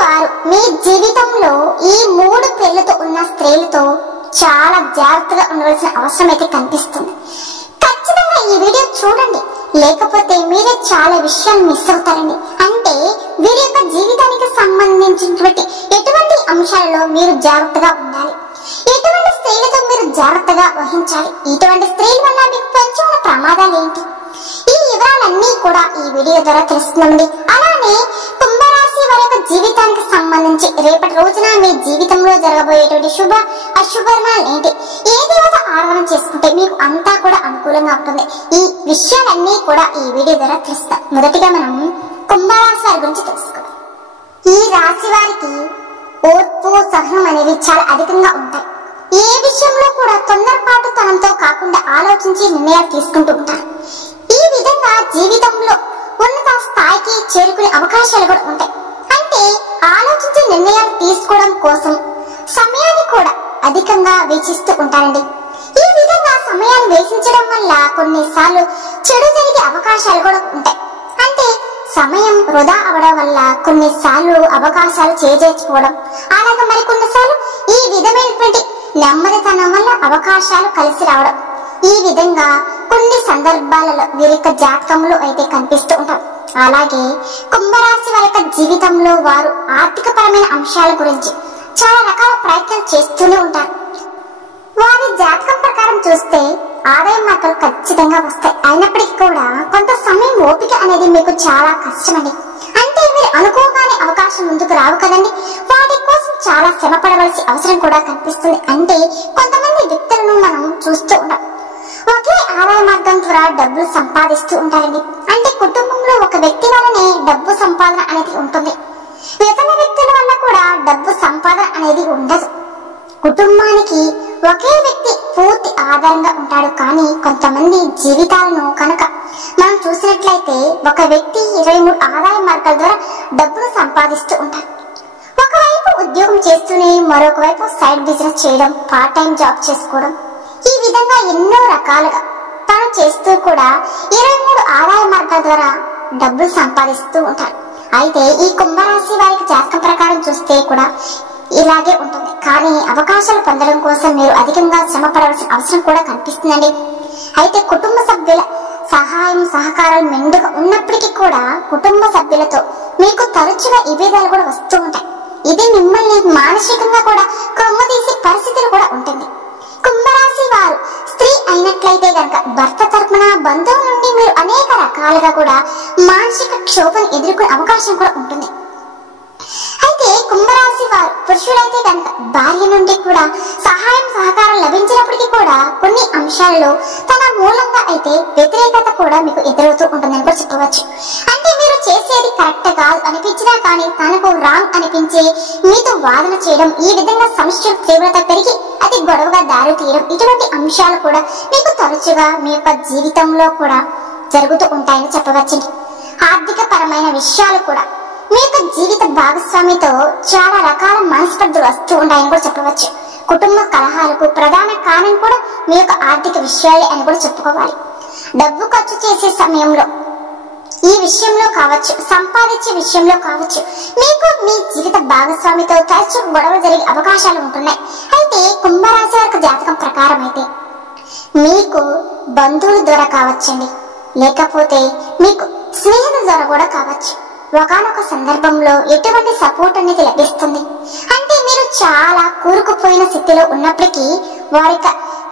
వారు మీ జీవితంలో ఈ 3 పేర్లతో ఉన్న స్త్రీలతో చాలా జాగ్రత్తగా ఉండవలసిన అవసరం అయితే కనిపిస్తుంది. ఖచ్చితంగా ఈ వీడియో చూడండి, లేకపోతే మీరే చాలా విషయాలు మిస్ అవుతారండి. అంటే వీరి యొక్క జీవితానికి సంబంధించినటువంటి ఎటువంటి అంశాలలో మీరు జాగ్రత్తగా ఉండాలి, ఎటువంటి స్త్రీలతో మీరు జాగ్రత్తగా వహించాలి, ఇటువంటి స్త్రీల వల్ల మీకు పొంచి ఉన్న ప్రమాదాలు ఏంటి, ఈ వివరాలన్నీ కూడా ఈ వీడియో ద్వారా తెలుస్తుందండి. అలానే కుంభరాశి వారి యొక్క జీవితానికి సంబంధించి రేపటి రోజున మీ జీవితంలో జరగబోయేటువంటి శుభ అశుభర్మాలు ఏంటి, ఏ దేవత ఆరాధన చేసుకుంటే మీకు అంతా కూడా అనుకూలంగా ఉంటుంది, ఈ విషయాలన్నీ కూడా ఈ వీడియో ద్వారా తెలుస్తాం. మొదటిగా మనం కుంభరాశి వారి గురించి తెలుసుకుందాం. ఈ రాశి వారికి ఓర్పు సహనం అనేవి చాలా అధికంగా ఉంటాయి. ఏ విషయంలో కూడా తొందరపాటుతనంతో కాకుండా ఆలోచించి నిర్ణయాలు తీసుకుంటూ ఉంటారు. ఈ విధంగా జీవితంలో ఉన్నత స్థాయికి చేరుకునే అవకాశాలు కూడా ఉంటాయి. అంటే ఆలోచించి నిర్ణయాలు తీసుకోవడం కోసం సమయాన్ని కూడా అధికంగా వేచిస్తూ ఉంటారండి. ఈ విధంగా సమయాన్ని వేచించడం వల్ల కొన్నిసార్లు చెడు జరిగే అవకాశాలు కూడా ఉంటాయి. అంటే సమయం వృధా అవడం వల్ల కొన్నిసార్లు అవకాశాలు చేజేర్చుకోవడం, అలాగే మరి కొన్నిసార్లు ఈ విధమైనటువంటి నెమ్మదితనం వల్ల అవకాశాలు కలిసి రావడం, ఈ విధంగా కొన్ని సందర్భాలలో వీరి యొక్క జాతకంలో అయితే కనిపిస్తూ ఉంటారు. అలాగే కుంభరాశి వారి యొక్క జీవితంలో వారు ఆర్థిక పరమైన అంశాల గురించి చాలా రకాల ప్రయత్నాలు చేస్తూనే ఉంటారు. వారి జాతకం ప్రకారం చూస్తే ఆదాయ మార్గాలు ఖచ్చితంగా వస్తాయి. అయినప్పటికీ కూడా కొంత సమయం ఓపిక అనేది మీకు చాలా కష్టమండి. అంటే మీరు అనుకోగానే అవకాశం ముందుకు రావు కదండి, వాటి కోసం చాలా శ్రమ పడవలసిన అవసరం కూడా కనిపిస్తుంది. అంటే కొంతమంది వ్యక్తులను మనం చూస్తూ ఉంటాం, ఒకే ఆదాయ మార్గం ద్వారా డబ్బులు సంపాదిస్తూ ఉంటారండి. అంటే కుటుంబంలో ఒక వ్యక్తి వల్లనే డబ్బు సంపాదన అనేది ఉంటుంది, ఇతర వ్యక్తుల వల్ల కూడా డబ్బు సంపాదన అనేది ఉండదు. కుటుంబానికి ఒకే వ్యక్తి పూర్తి ఆధారంగా ఉంటాడు. కానీ కొంతమంది జీవితాలను కనుక మనం చూసినట్లయితే ఒక వ్యక్తి 23 ఆదాయ మార్గాల ద్వారా డబ్బును సంపాదిస్తూ ఉంటారు. ఒకవైపు ఉద్యోగం చేస్తూనే మరొక వైపు సైడ్ బిజినెస్ చేయడం, పార్ట్ టైం జాబ్ చేసుకోవడం, ఈ విధంగా ఎన్నో రకాలుగా తాను చేస్తూ కూడా 23 ఆదాయ మార్గాల ద్వారా డబ్బులు సంపాదిస్తూ ఉంటారు. అయితే ఈ కుంభరాశి వారికి జాతకం ప్రకారం చూస్తే కూడా ఇలాగే ఉంటుంది. కానీ అవకాశాలు పొందడం కోసం మీరు అధికంగా శ్రమ పడవలసిన అవసరం కూడా కనిపిస్తుందండి. అయితే కుటుంబ సభ్యుల సహాయం సహకారాలు మెండుగా ఉన్నప్పటికీ కూడా కుటుంబ సభ్యులతో మీకు తరచుగా విభేదాలు కూడా వస్తూ ఉంటాయి. ఇది మిమ్మల్ని మానసికంగా కూడా కృంగదీసే పరిస్థితులు కూడా ఉంటుంది. కుంభరాశి వారు స్త్రీ అయినట్లయితే గనక భర్త తరపున బంధువుల నుండి మీరు అనేక రకాలుగా కూడా మానసిక క్షోభను ఎదుర్కొనే అవకాశం కూడా ఉంటుంది. అయితే కుంభరాశి వారు పురుషులైతే కనుక భార్య నుండి కూడా సహాయం సహకారం లభించినప్పటికీ కూడా కొన్ని అంశాలలో తన మూలంగా అయితే వ్యతిరేకత కూడా మీకు ఎదురవుతూ ఉంటుందని కూడా చెప్పవచ్చు. అంటే మీరు చేసేది కరెక్ట్ కాదు అనిపించినా కానీ తనకు రాంగ్ అనిపించి మీతో వాదన చేయడం, ఈ విధంగా సమస్యల తీవ్రత పెరిగి అది గొడవగా దారి తీయడం, ఇటువంటి అంశాలు కూడా మీకు తరచుగా మీ యొక్క జీవితంలో కూడా జరుగుతూ ఉంటాయని చెప్పవచ్చండి. ఆర్థిక పరమైన విషయాలు కూడా మీ యొక్క జీవిత భాగస్వామితో చాలా రకాల మనస్పర్ధలు వస్తూ ఉంటాయని కూడా చెప్పవచ్చు. కుటుంబ కలహాలకు ప్రధాన కారణం కూడా మీ యొక్క ఆర్థిక విషయాలే అని కూడా చెప్పుకోవాలి. డబ్బు ఖర్చు చేసే సమయంలో ఈ విషయంలో కావచ్చు, సంపాదించే విషయంలో కావచ్చు, మీకు మీ జీవిత భాగస్వామితో తరచు గొడవలు జరిగే అవకాశాలు ఉంటున్నాయి. అయితే కుంభరాశి వారి జాతకం ప్రకారం అయితే మీకు బంధువుల ద్వారా కావచ్చండి, లేకపోతే మీకు స్నేహితుల ద్వారా కూడా కావచ్చు, ఒకనొక సందర్భంలో ఎటువంటి సపోర్ట్ అనేది లభిస్తుంది. అంటే మీరు చాలా కూరుకుపోయిన స్థితిలో ఉన్నప్పటికీ వారి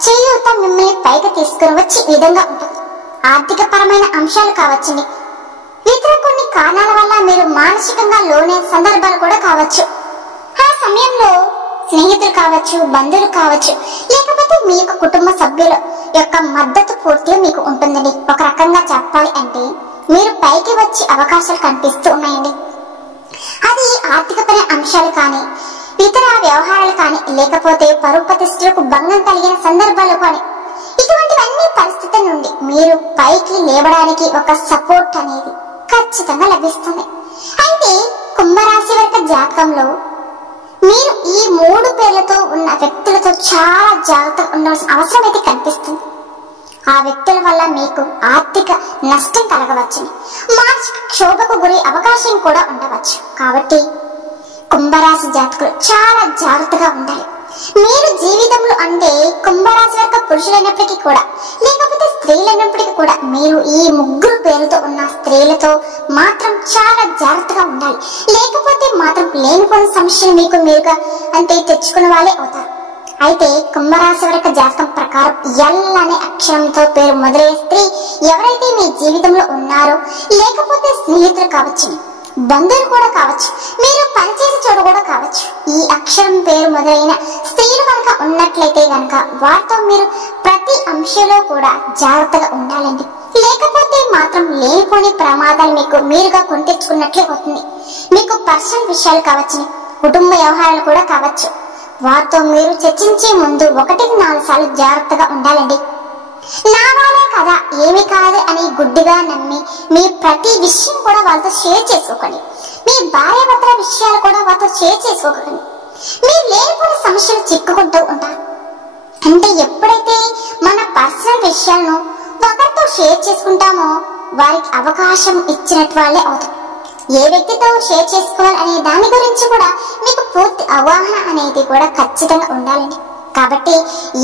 చేయూత మిమ్మల్ని పైకి తీసుకుని వచ్చే విధంగా ఉంటుంది. ఆర్థిక పరమైన అంశాలు కావచ్చండి, ఇతర కొన్ని కారణాల వల్ల మీరు మానసికంగా లోనే సందర్భాలు కూడా కావచ్చు. ఆ సమయంలో స్నేహితులు కావచ్చు, బంధువులు కావచ్చు, లేకపోతే మీ యొక్క కుటుంబ సభ్యుల యొక్క మద్దతు పూర్తిగా మీకు ఉంటుందండి. ఒక రకంగా చెప్పాలి అంటే మీరు పైకి వచ్చే అవకాశాలు కనిపిస్తూ ఉన్నాయండి. అది ఆర్థికపరమైన అంశాలు కానీ, ఇతర వ్యవహారాలు కానీ, లేకపోతే పరువు ప్రతిష్టలకు భంగం కలిగిన సందర్భాలు కానీ, ఇటువంటివన్నీ పరిస్థితుల నుండి మీరు పైకి లేవడానికి ఒక సపోర్ట్ అనేది ఖచ్చితంగా లభిస్తుంది. అయితే కుంభరాశి యొక్క జాతకంలో మీరు ఈ 3 పేర్లతో ఉన్న వ్యక్తులతో చాలా జాగ్రత్తగా ఉండవలసిన అవసరం అయితే కనిపిస్తుంది. ఆ వ్యక్తుల వల్ల మీకు ఆర్థిక నష్టం కలగవచ్చు, మానసిక క్షోభకు గురి అవకాశం కూడా ఉండవచ్చు. కాబట్టి కుంభరాశి జాతకులు చాలా జాగ్రత్తగా ఉండాలి. మీరు జీవితంలో అంటే కుంభరాశి వరకు పురుషులైనప్పటికీ కూడా లేకపోతే స్త్రీలైనప్పటికీ కూడా మీరు ఈ ముగ్గురు పేరుతో ఉన్న స్త్రీలతో మాత్రం చాలా జాగ్రత్తగా ఉండాలి. లేకపోతే మాత్రం లేనిపోని సమస్యలు మీకు మీరుగా అంటే తెచ్చుకున్న వాళ్ళే అవుతారు. అయితే కుంభరాశి వరకు జాతకం ప్రకారం ఎల్ అనే అక్షరంతో పేరు మొదలయ్యే స్త్రీ ఎవరైతే మీ జీవితంలో ఉన్నారో లేకపోతే స్నేహితులు కావచ్చు, బంధువులు కూడా కావచ్చు, మీరు పనిచేసే చోటు కూడా కావచ్చు, ఈ అక్షరం పేరు మొదలైన స్త్రీలు కనుక ఉన్నట్లయితే గనక వారితో మీరు ప్రతి అంశంలో కూడా జాగ్రత్తగా ఉండాలండి. లేకపోతే మాత్రం లేనిపోని ప్రమాదాలు మీకు మీరుగా కొని తెచ్చుకున్నట్లే అవుతుంది. మీకు పర్సనల్ విషయాలు కావచ్చు, కుటుంబ వ్యవహారాలు కూడా కావచ్చు, వారితో మీరు చర్చించే ముందు 1-4 సార్లు జాగ్రత్తగా ఉండాలండి. నా వాళ్ళే కదా ఏమి కాదు అని గుడ్డిగా నమ్మి మీ ప్రతి విషయం కూడా వాళ్ళతో షేర్ చేసుకోకండి. మీ భార్యాభర్తల విషయాలు కూడా వాళ్ళతో షేర్ చేసుకోకండి. మీరు లేనిపోయిన సమస్యలు చిక్కుకుంటూ ఉంటారు. అంటే ఎప్పుడైతే మన పర్సనల్ విషయాలను ఒకరితో షేర్ చేసుకుంటామో వారికి అవకాశం ఇచ్చినట్టు వాళ్ళే అవుతారు. ఏ వ్యక్తితో షేర్ చేసుకోవాలి అనే దాని గురించి కూడా మీకు పూర్తి అవగాహన అనేది కూడా ఖచ్చితంగా ఉండాలండి. కాబట్టి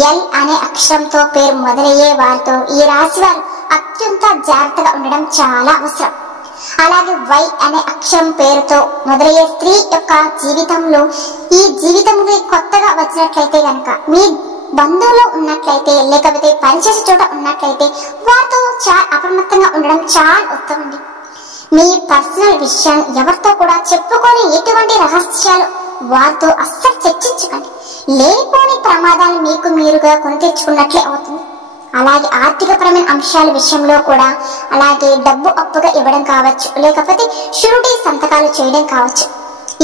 ఎల్ అనే అక్షరంతో పేరు మొదలయ్యే వారితో ఈ రాశి వారు అత్యంత జాగ్రత్తగా ఉండడం చాలా అవసరం. అలాగే వై అనే అక్షరం పేరుతో మొదలయ్యే స్త్రీ యొక్క జీవితంలో ఈ జీవితంలో కొత్తగా వచ్చినట్లయితే గనక మీ బంధువులు ఉన్నట్లయితే లేకపోతే పనిచేసే చోట ఉన్నట్లయితే వారితో చాలా అప్రమత్తంగా ఉండడం చాలా ఉత్తమండి. మీ పర్సనల్ విషయాన్ని ఎవరితో కూడా చెప్పుకొని ఎటువంటి రహస్యాలు వారితో అస్సలు చర్చించకండి. లేనిపోని ప్రమాదాలు మీకు మీరుగా కొని తెచ్చుకున్నట్లే అవుతుంది. అలాగే ఆర్థికపరమైన అంశాల విషయంలో కూడా అలాగే డబ్బు అప్పుగా ఇవ్వడం కావచ్చు, లేకపోతే షూరిటీ సంతకాలు చేయడం కావచ్చు,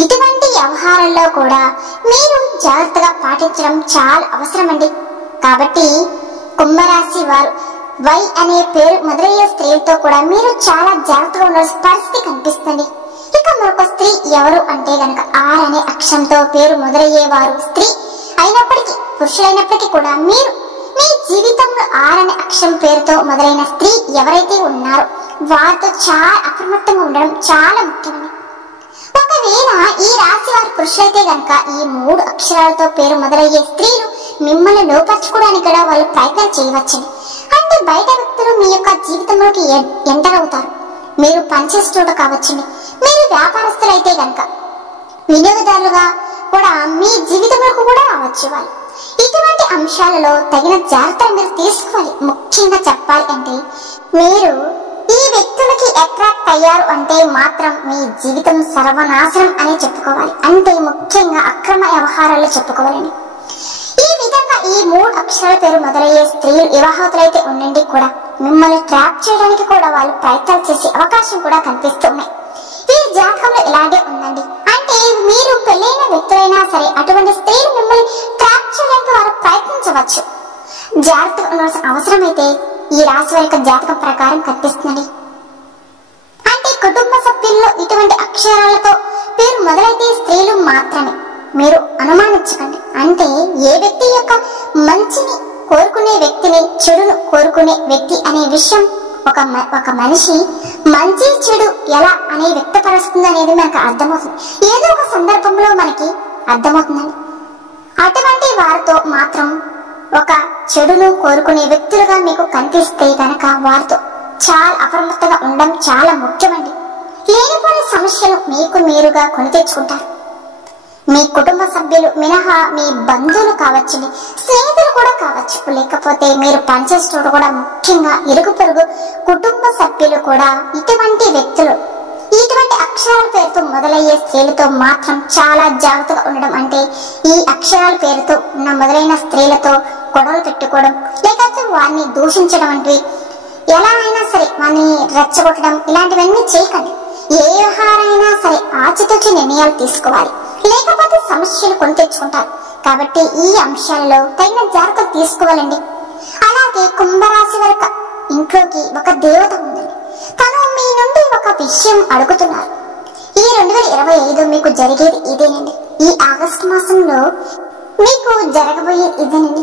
ఇటువంటి వ్యవహారాల్లో కూడా మీరు జాగ్రత్తగా పాటించడం చాలా అవసరమండి. కాబట్టి కుంభరాశి వారు వై అనే పేరు మొదలయ్యే స్త్రీలతో కూడా మీరు చాలా జాగ్రత్తగా ఉండాల్సిన పరిస్థితి కనిపిస్తుంది. ఇక మరొక స్త్రీ ఎవరు అంటే గనక ఆర్ అనే అక్షరంతో పేరు మొదలయ్యే వారు స్త్రీ అయినప్పటికీ పురుషులైనప్పటికీ కూడా మీరు మీ జీవితంలో ఆర్ అనే అక్షరం పేరుతో మొదలైన స్త్రీ ఎవరైతే ఉన్నారో వారితో చాలా అప్రమత్తంగా ఉండడం చాలా ముఖ్యమండి. ఒకవేళ ఈ రాశి వారు పురుషులైతే గనక ఈ 3 అక్షరాలతో పేరు మొదలయ్యే స్త్రీలు మిమ్మల్ని లోపరచుకోవడానికి కూడా వాళ్ళు ప్రయత్నం చేయవచ్చండి. అంటే బయట వ్యక్తులు మీ యొక్క జీవితంలోకి ఎంటర్ అవుతారు. మీరు పనిచేసే చోట కావచ్చండి, మీరు వ్యాపారస్తులైతే గనక వినియోగదారులుగా కూడా మీ జీవితంలోకి కూడా రావచ్చు వాళ్ళు. ఇటువంటి అంశాలలో తగిన జాగ్రత్తలు మీరు తీసుకోవాలి. ముఖ్యంగా చెప్పాలి అంటే మీరు ఈ వ్యక్తులకి అట్రాక్ట్ అయ్యారు అంటే మాత్రం మీ జీవితం సర్వనాశనం అని చెప్పుకోవాలి. అంటే ముఖ్యంగా అక్రమ వ్యవహారాలు చెప్పుకోవాలండి. ఈ విధంగా ఈ 3 అక్షరాల పేరు మొదలయ్యే స్త్రీలు వివాహితులైతే ఉండండి కూడా మిమ్మల్ని ట్రాప్ చేయడానికి కూడా వాళ్ళు ప్రయత్నాలు చేసే అవకాశం కూడా కనిపిస్తున్నాయి. ఈ జాతకంలో ఇలాగే ఉందండి. అంటే మీరు పెళ్ళైన వ్యక్తులైనా సరే అటువంటి స్త్రీలు మిమ్మల్ని ట్రాప్ చేయడానికి వారు ప్రయత్నించవచ్చు. జాగ్రత్తగా ఉండాల్సిన అవసరం అయితే ఈ రాశి వారి యొక్క జాతకం ప్రకారం కనిపిస్తుంది. అంటే కుటుంబ సభ్యుల్లో ఇటువంటి అక్షరాలతో పేరు మొదలైతే స్త్రీలు మాత్రమే మీరు అనుమానించకండి. అంటే ఏ వ్యక్తి యొక్క మంచిని కోరుకునే వ్యక్తిని చెడును కోరుకునే వ్యక్తి అనే విషయం ఒక మనిషి మంచి చెడు ఎలా అనే వ్యక్తపరుస్తుంది అనేది మనకు అర్థమవుతుంది. ఏదో ఒక సందర్భంలో మనకి అర్థమవుతుందండి. అటువంటి వారితో మాత్రం ఒక చెడును కోరుకునే వ్యక్తులుగా మీకు కనిపిస్తే కనుక వారితో చాలా అప్రమత్తంగా ఉండడం చాలా ముఖ్యమండి. లేనిపోయిన సమస్యలు మీకు మీరుగా కొని తెచ్చుకుంటారు. మీ కుటుంబ సభ్యులు మినహా మీ బంధువులు కావచ్చు, స్నేహితులు కూడా కావచ్చు, లేకపోతే మీరు పనిచేసే చోట కూడా ముఖ్యంగా ఇరుగు పొరుగు కుటుంబ సభ్యులు కూడా ఇటువంటి వ్యక్తులు ఇటువంటి అక్షరాల పేరుతో మొదలయ్యే స్త్రీలతో మాత్రం చాలా జాగ్రత్తగా ఉండడం. అంటే ఈ అక్షరాల పేరుతో ఉన్న మొదలైన స్త్రీలతో గొడవలు పెట్టుకోవడం లేకపోతే వారిని దూషించడం వంటివి ఎలా అయినా సరే వారిని రెచ్చగొట్టడం ఇలాంటివన్నీ చేయకండి. ఏ వ్యవహారైనా సరే ఆచితూచి నిర్ణయాలు తీసుకోవాలి, లేకపోతే సమస్యలు కొని తెచ్చుకుంటారు. కాబట్టి ఈ అంశాలలో తగిన జాగ్రత్తలు తీసుకోవాలండి. అలాగే కుంభరాశి వరకు ఇంట్లోకి ఒక దేవత ఉందండి. తను మీ నుండి ఒక విషయం అడుగుతున్నారు. ఈ 2025 మీకు జరిగేది ఇదేనండి. ఈ ఆగస్టు మాసంలో మీకు జరగబోయే ఇదేనండి.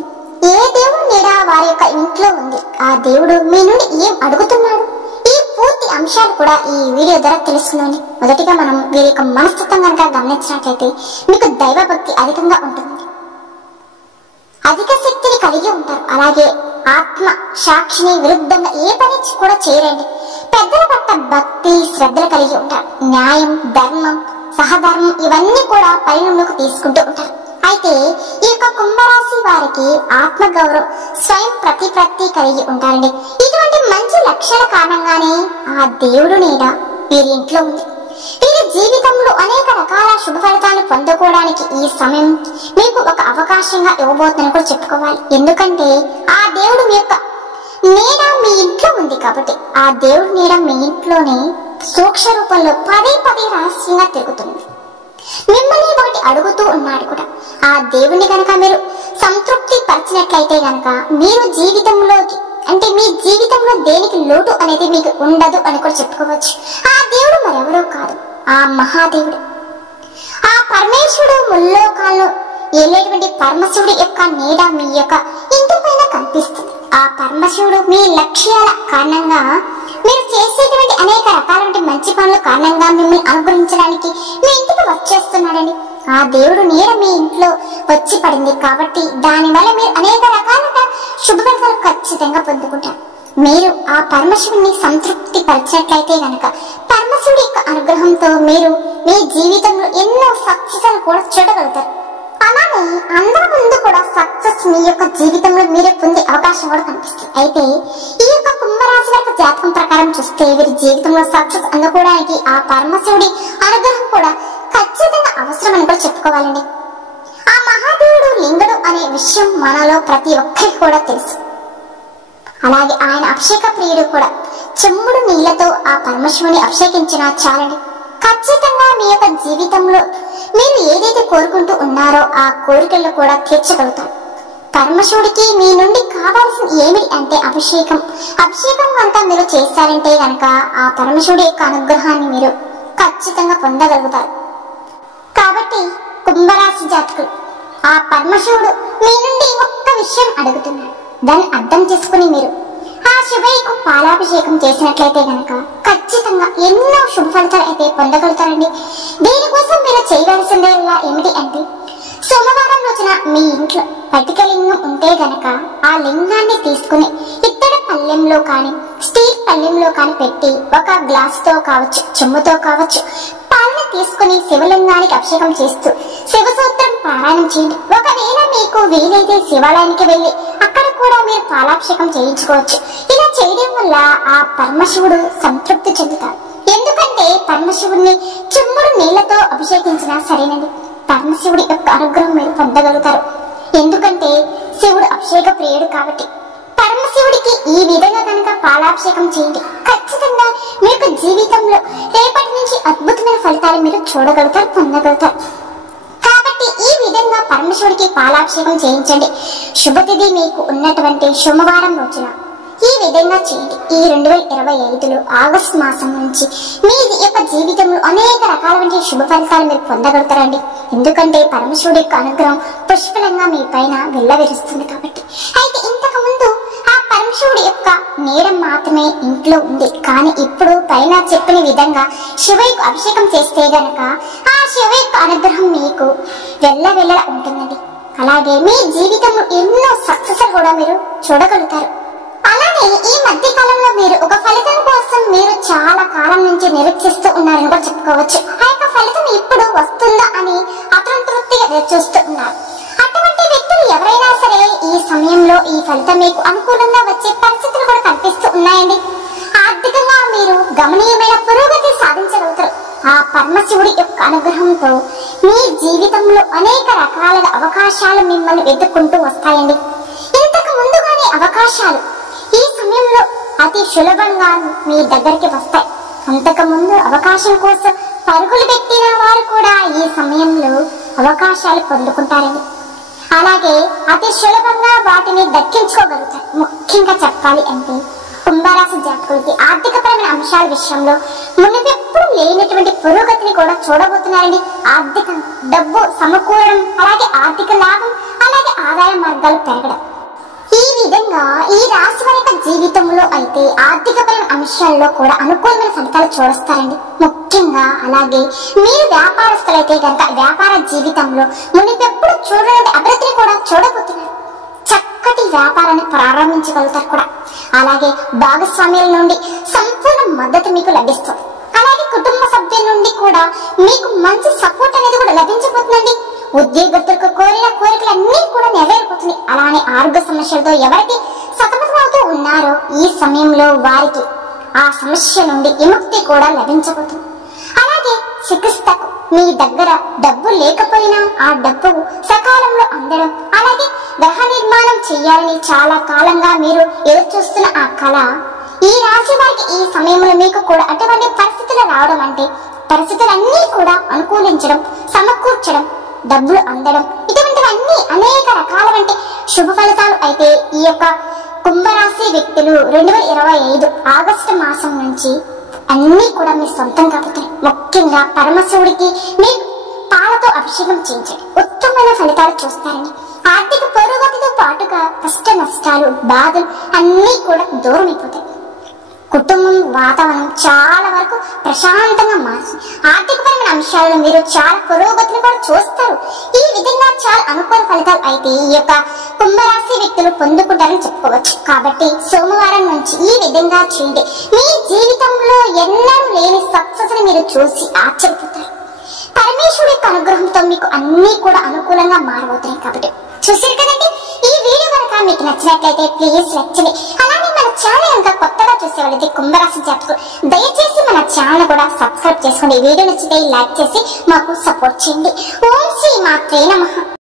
ఏ దేవుడు నీడ వారి యొక్క ఇంట్లో ఉంది, ఆ దేవుడు మీ నుండి ఏం అడుగుతున్నాడు, ఈ పూర్తి అంశాలు కూడా ఈ వీడియో ద్వారా తెలుసుకుందామండి. మొదటిగా మనం వీరి యొక్క మనస్తత్వం కనుక గమనించినట్లయితే మీకు దైవభక్తి అధికంగా ఉంటుంది, అధిక శక్తిని కలిగి ఉంటారు. అలాగే ఆత్మ సాక్షిని విరుద్ధంగా ఏ పని కూడా చేయరండి. పెద్దల పట్ల భక్తి శ్రద్ధలు కలిగి ఉంటారు. న్యాయం, ధర్మం, సహధర్మం ఇవన్నీ కూడా పరిగణలోకి తీసుకుంటూ ఉంటారు. అయితే ఈ యొక్క కుంభరాశి వారికి ఆత్మగౌరవం, స్వయం ప్రతిపత్తి కలిగి ఉంటారండి. ఇటువంటి మంచి లక్షణ కారణంగానే ఆ దేవుడు నీడ వీరి ఇంట్లో ఉంది. వీరి జీవితంలో అనేక రకాల శుభ ఫలితాలు పొందుకోవడానికి ఈ సమయం మీకు ఒక అవకాశంగా ఇవ్వబోతుందని కూడా చెప్పుకోవాలి. ఎందుకంటే ఆ దేవుడు మీ యొక్క నీడ మీ ఇంట్లో ఉంది కాబట్టి ఆ దేవుడి నీడ మీ ఇంట్లోనే సూక్ష్మ రూపంలో పదే పదే రహస్యంగా తిరుగుతుంది. మిమ్మల్ని ఒకటి అడుగుతూ ఉన్నాడు కూడా. ఆ దేవుణ్ణి కనుక మీరు సంతృప్తి పరిచినట్లయితే కనుక మీరు జీవితంలోకి అంటే మీ జీవితంలో దేనికి లోటు అనేది మీకు ఉండదు అని కూడా చెప్పుకోవచ్చు. ఆ దేవుడు మరెవరో కాదు, ఆ మహాదేవుడు, ఆ పరమేశ్వరుడు. ముల్లోకాలను ఏలేటువంటి పరమశివుడి యొక్క నీడ మీ యొక్క ఇంటి పైన కనిపిస్తుంది. ఆ పరమశివుడు మీ లక్ష్యాల కారణంగా, మీరు చేసేటువంటి అనేక రకాల మంచి పనుల కారణంగా మిమ్మల్ని అనుగ్రహించడానికి మీ ఇంటికి వచ్చేస్తున్నాడండి. ఆ దేవుడు నీడ మీ ఇంట్లో వచ్చి పడింది కాబట్టి దానివల్ల మీరు అనేక రకాలుగా శుభ ఫలితాలు ఖచ్చితంగా పొందుకుంటారు. మీరు ఆ పరమశివుడిని సంతృప్తి పరిచినట్లయితే గనక పరమశివుడి యొక్క అనుగ్రహంతో మీరు మీ జీవితంలో ఎన్నో సక్సెస్ కూడా చూడగలుగుతారు. అలానే అందరి ముందు కూడా సక్సెస్ మీ యొక్క జీవితంలో మీరే పొందే అవకాశం కూడా కనిపిస్తుంది. అయితే ఈ యొక్క కుంభరాశి వారి జాతకం ప్రకారం చూస్తే వీరి జీవితంలో సక్సెస్ అందుకోవడానికి ఆ పరమశివుడి అనుగ్రహం కూడా ఖచ్చితంగా అవసరం అని కూడా చెప్పుకోవాలండి. ఆ మహాదేవుడు లింగుడు అనే విషయం మనలో ప్రతి ఒక్కరికి కూడా తెలుసు. అలాగే ఆయన అభిషేక ప్రియుడు కూడా. చెమ్ముడు నీళ్లతో ఆ పరమశివుని అభిషేకించినా చాలండి, ఖచ్చితంగా మీ యొక్క జీవితంలో మీరు ఏదైతే కోరుకుంటూ ఉన్నారో ఆ కోరికలను కూడా తీర్చగలుగుతారు. పరమశివుడికి మీ నుండి కావాల్సింది ఏమిటి అంటే అభిషేకం. అభిషేకం కనుక మీరు చేశారంటే కనుక ఆ పరమశివుడి యొక్క అనుగ్రహాన్ని మీరు ఖచ్చితంగా పొందగలుగుతారు. కాబట్టి కుంభరాశి జాతకులు, ఆ పరమశివుడు మీ నుండి ఒక్క విషయం అడుగుతున్నాడు. దాన్ని అర్థం చేసుకుని మీరు ఆ శివయ్యకు పాలాభిషేకం చేసినట్లయితే గనక ఖచ్చితంగా ఎన్నో శుభ ఫలితాలు అయితే పొందగలుగుతారండి. దీనికోసం మీరు చేయవలసిందేలా ఏమిటి అంటే సోమవారం రోజున మీ ఇంట్లో పటిక లింగం ఉంటే గనక ఆ లింగాన్ని తీసుకుని ఇత్తడి పళ్ళెంలో కానీ స్టీల్ పళ్ళెంలో కానీ పెట్టి ఒక గ్లాసుతో కావచ్చు, చెమ్ముతో కావచ్చు, పాలను తీసుకుని శివలింగానికి అభిషేకం చేస్తూ శివసూత్రం పారాయణం చేయండి. ఒకవేళ మీకు వీలైతే శివాలయానికి వెళ్ళి అక్కడ కూడా మీరు పాలాభిషేకం చేయించుకోవచ్చు. ఇలా చేయడం వల్ల ఆ పరమశివుడు సంతృప్తి చెందుతారు. ఎందుకంటే పరమశివుడిని చెమ్ముడు నీళ్లతో అభిషేకించినా సరేనండి, పరమశివుడి యొక్క అనుగ్రహం మీరు పొందగలుగుతారు. ఎందుకంటే శివుడు అభిషేక ప్రియుడు కాబట్టి పరమశివుడికి ఈ విధంగా కనుక పాలాభిషేకం చేయండి. ఖచ్చితంగా మీ యొక్క జీవితంలో రేపటి నుంచి అద్భుతమైన ఫలితాలు మీరు చూడగలుగుతారు, పొందగలుగుతారు. కాబట్టి ఈ విధంగా పరమశివుడికి పాలాభిషేకం చేయించండి. శుభతిథి మీకు ఉన్నటువంటి సోమవారం రోజున ఈ విధంగా చేయండి. ఈ 2025లో ఆగస్టు మాసం నుంచి మీ యొక్క జీవితంలో అనేక రకాలైన శుభ ఫలితాలు మీరు పొందగలుగుతారండి. ఎందుకంటే పరమశివుడి యొక్క అనుగ్రహం పుష్కలంగా మీ పైన వెళ్ళవిరుస్తుంది కాబట్టి. అయితే ఇంతకు ముందు ఆ పరమశివుడి యొక్క నీడ మాత్రమే ఇంట్లో ఉంది, కానీ ఇప్పుడు పైన చెప్పిన విధంగా శివయ్యకు అభిషేకం చేస్తే గనక ఆ శివ యొక్క అనుగ్రహం మీకు వెళ్ళ ఉంటుందండి. అలాగే మీ జీవితంలో ఎన్నో సక్సెస్ కూడా మీరు చూడగలుగుతారు. అలానే ఈ మధ్య కాలంలో మీరు ఒక ఫలితం కోసం మీరు చాలా కాలం నుంచి నిరీక్షిస్తూ ఉన్నారని కూడా చెప్పుకోవచ్చు. ఆ యొక్క ఫలితం ఇప్పుడు వస్తుందా అని అతృప్తిగా చూస్తూ ఉన్నారు. అటువంటి వ్యక్తులు ఎవరైనా సరే ఈ సమయంలో ఈ ఫలితం మీకు అనుకూలంగా వచ్చే పరిస్థితులు కూడా కనిపిస్తూ ఉన్నాయండి. ఆర్థికంగా మీరు గమనీయమైన పురోగతి సాధించగలుగుతారు. ఆ పరమశివుడి యొక్క అనుగ్రహంతో మీ జీవితంలో అనేక రకాల అవకాశాలు మిమ్మల్ని వెతుక్కుంటూ వస్తాయండి. ఇంతకు ముందుగానే అవకాశాలు ఈ సమయంలో అతి సులభంగా మీ దగ్గరికి వస్తాయి. అంతకు ముందు అవకాశం కోసం పరుగులు పెట్టిన వారు కూడా ఈ సమయంలో అవకాశాలు పొందుకుంటారండి. అలాగే అతి సులభంగా వాటిని దక్కించుకోగలుగుతారు. ముఖ్యంగా చెప్పాలి అంటే కుంభరాశి జాతకులకి ఆర్థికపరమైన అంశాల విషయంలో మునుపెప్పుడు లేనటువంటి పురోగతిని కూడా చూడబోతున్నారండి. ఆర్థిక డబ్బు సమకూరడం, అలాగే ఆర్థిక లాభం, అలాగే ఆదాయ మార్గాలు పెరగడం. ఈ విధంగా ముఖ్యంగా ఈ రాశి వారి యొక్క జీవితంలో అయితే ఆర్థికపరమైన అంశాల్లో కూడా అనుకూలమైన ఫలితాలు చూస్తారండి. ముఖ్యంగా అలాగే మీరు వ్యాపారస్తులైతే కనుక వ్యాపార జీవితంలో మునిపెప్పుడు చూడలేని అభివృద్ధిని కూడా చూడబోతున్నారు. చక్కటి వ్యాపారాన్ని ప్రారంభించగలుగుతారు కూడా. అలాగే భాగస్వామ్యాల నుండి సంపూర్ణ మద్దతు మీకు లభిస్తుంది. అలాగే కుటుంబ సభ్యుల నుండి కూడా మీకు మంచి సపోర్ట్ అనేది కూడా లభించబోతుందండి. ఉద్యోగస్తులకు కోరిన కోరికలన్నీ కూడా నెరవేరిపోతున్నాయి. అలానే ఆరోగ్య సమస్యలతో ఎవరికి సతమతమవుతూ ఉన్నారో ఈ సమయంలో వారికి ఆ సమస్య నుండి విముక్తి కూడా లభించబోతుంది. అలాగే చికిత్సకు మీ దగ్గర డబ్బు లేకపోయినా ఆ డబ్బు సకాలంలో అందడం, అలాగే గ్రహ నిర్మాణం చేయాలని చాలా కాలంగా మీరు ఎదురు చూస్తున్న ఆ కళ ఈ రాశి వారికి ఈ సమయంలో మీకు కూడా అటువంటి పరిస్థితులు రావడం అంటే పరిస్థితులన్నీ కూడా అనుకూలించడం, సమకూర్చడం, డబ్బులు అందడం, ఇటువంటివన్నీ అనేక రకాల వంటి శుభ ఫలితాలు అయితే ఈ యొక్క కుంభరాశి వ్యక్తులు 2025 ఆగస్టు మాసం నుంచి అన్నీ కూడా మీ సొంతం కాబోతున్నాయి. ముఖ్యంగా పరమశివుడికి మీరు పాలతో అభిషేకం చేయించండి. ఉత్తమమైన ఫలితాలు చూస్తారని. ఆర్థిక పురోగతితో పాటుగా కష్ట నష్టాలు, బాధలు అన్నీ కూడా దూరం అయిపోతాయి. కుటుంబం వాతావరణం చాలా వరకు ప్రశాంతంగా మారుతుంది. ఆర్థికపరమైన అంశాలను మీరు చాలా పురోగతిని కూడా చూస్తారు. ఈ విధంగా చాలా అనుకూల ఫలితాలు అయితే ఈ యొక్క కుంభరాశి వ్యక్తులు పొందుకుంటారని చెప్పుకోవచ్చు. కాబట్టి సోమవారం నుంచి ఈ విధంగా చేయండి. మీ జీవితంలో ఎన్నడూ లేని సక్సెస్ ని మీరు చూసి ఆశ్చర్యపోతారు. పరమేశ్వరుడి యొక్క అనుగ్రహంతో మీకు అన్ని కూడా అనుకూలంగా మారబోతున్నాయి. కాబట్టి చూసారు కదండి. ఈ వీడియో కనుక మీకు నచ్చినట్లయితే ప్లీజ్ లైక్ చేయండి. అలానే మన ఛానల్ ఇంకా కొత్తగా చూసేవాళ్ళైతే కుంభరాశి జాతకులు దయచేసి మన ఛానల్ కూడా సబ్స్క్రైబ్ చేసుకోండి. వీడియో నచ్చితే లైక్ చేసి మాకు సపోర్ట్ చేయండి. ఓం శ్రీ మాత్రే నమః.